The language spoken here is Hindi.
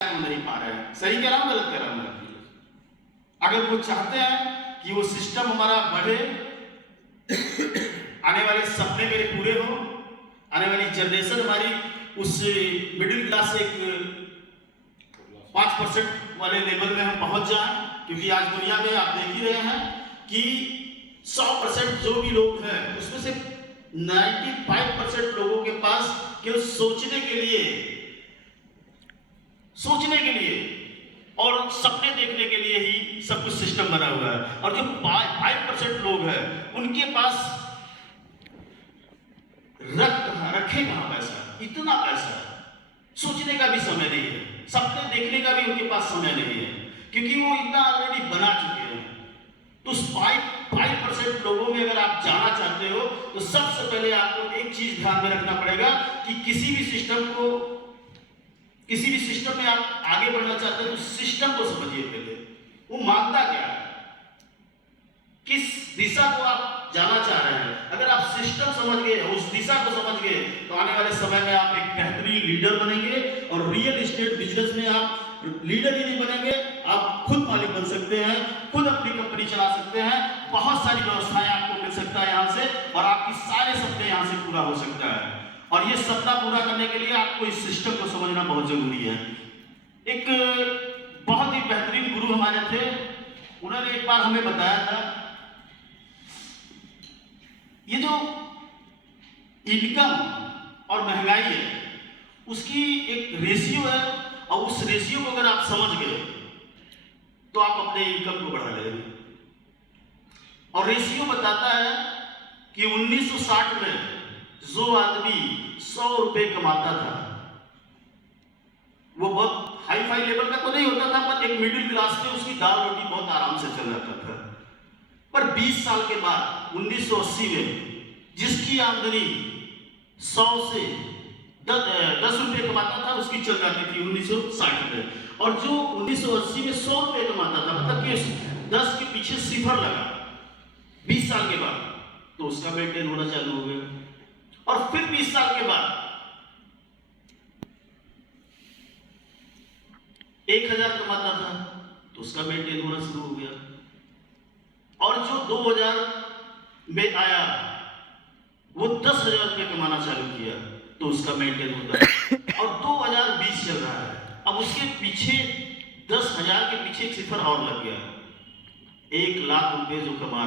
नहीं पा रहे हैं। सही कह रहा हूं, गलत कह रहा हूं? अगर वो चाहते हैं कि वो सिस्टम हमारा बढ़े, आने वाले सपने मेरे पूरे हो, आने वाली जनरेशन हमारी उस मिडिल क्लास से एक 5% वाले लेवल में हम पहुंच जाएं, क्योंकि आज दुनिया में आप देख ही रहे हैं कि 100% जो भी लोग हैं उसमें से 95% लोगों के पास केवल सोचने के लिए और सपने देखने के लिए ही सब कुछ सिस्टम बना हुआ है। और जो 5% लोग हैं उनके पास रखे कहां पैसा, इतना पैसा सोचने का भी समय नहीं है, सपने देखने का भी उनके पास समय नहीं है, क्योंकि वो इतना ऑलरेडी बना चुके हैं। तो उस 5% लोगों में अगर आप जाना चाहते हो तो सबसे पहले आपको एक चीज ध्यान में रखना पड़ेगा कि किसी भी सिस्टम में आप आगे बढ़ना चाहते हो तो सिस्टम को समझिए पहले, वो मांगता क्या है, किस दिशा को आप जाना चाह रहे हैं। अगर आप सिस्टम समझ गए, उस दिशा को समझ गए, तो आने वाले समय में आप एक बेहतरीन लीडर बनेंगे। और रियल एस्टेट बिजनेस में आप लीडर ही नहीं बनेंगे, आप खुद मालिक बन सकते हैं, खुद अपनी कंपनी चला सकते हैं, बहुत सारी व्यवस्थाएं आपको मिल सकता है यहाँ से, और आपकी सारे सपने यहाँ से पूरा हो सकता है। और ये सपना पूरा करने के लिए आपको इस सिस्टम को समझना बहुत जरूरी है। एक बहुत ही बेहतरीन गुरु हमारे थे, उन्होंने एक बार हमें बताया था, ये जो इनकम और महंगाई है उसकी एक रेशियो है, और उस रेशियो को अगर आप समझ गए तो आप अपने इनकम को बढ़ा लेंगे। और रेशियो बताता है कि 1960 में जो आदमी 100 रुपए कमाता था, वो बहुत हाई फाई लेवल का तो नहीं होता था, पर एक मिडिल क्लास में उसकी दाल रोटी बहुत आराम से चल जाता था। पर 20 साल के बाद 1980 में जिसकी आमदनी 100 से 10 रुपए कमाता था उसकी चल जाती थी 1960 में, और जो 1980 में 100 रुपए कमाता था, मतलब कि 10 के पीछे सिफर लगा 20 साल के बाद, तो उसका मेंटेन होना चालू हो गया। और फिर 20 साल के बाद 1000 कमाता था तो उसका मेंटेन होना शुरू हो गया। और जो 2000 में आया वो 10,000 रुपये कमाना चालू किया तो उसका मेंटेन होता है। और 2020 चल रहा है, अब उसके पीछे 10,000 के पीछे एक सिफर और लग गया, 1 लाख रुपए जो कमा रहा है।